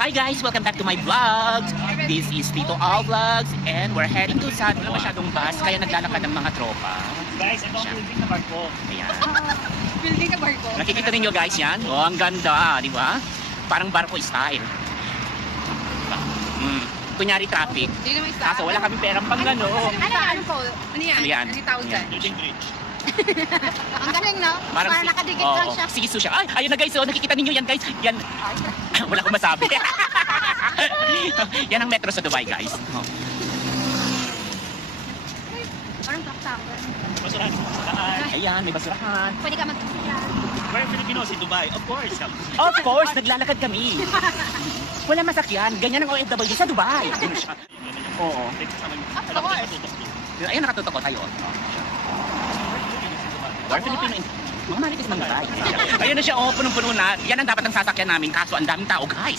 Hi guys! Welcome back to my vlog! This is Tito All Vlogs and we're heading to San wala masyadong bus kaya naglalakad ng mga tropa. Guys, ito ang building na barko. Ayan. Building na barko. Nakikita ninyo guys yan? Oh, ang ganda, di ba? Parang barko style. Kunyari traffic. Hindi naman isa. Kaso wala kami perang pang gano. Ano po? Ano yan? Ano yan? Ano yung tawag dyan? Building bridge. Ang galing, no? Parang Parang nakadikit lang siya. Sige, siya. Ay, ayun na guys, oh, nakikita ninyo yan guys. Yan. Wala akong masabi. Yan ang metro sa Dubai guys. Oh. Parang clock tower. Basurahan. Basurahan. Ayan, may basurahan. Pwede ka mag-basurahan. We're Filipinos in Dubai. Of course. Of course, naglalakad kami. Wala masakyan. Ganyan ang OFW sa Dubai. Oo. Of course. Ayun, nakatutok ko tayo. We're Filipino. Mga marites ng Dubai. Ayun na siya, oh, punong-puno na. Yan ang dapat ang sasakyan namin. Kaso ang daming tao, guys.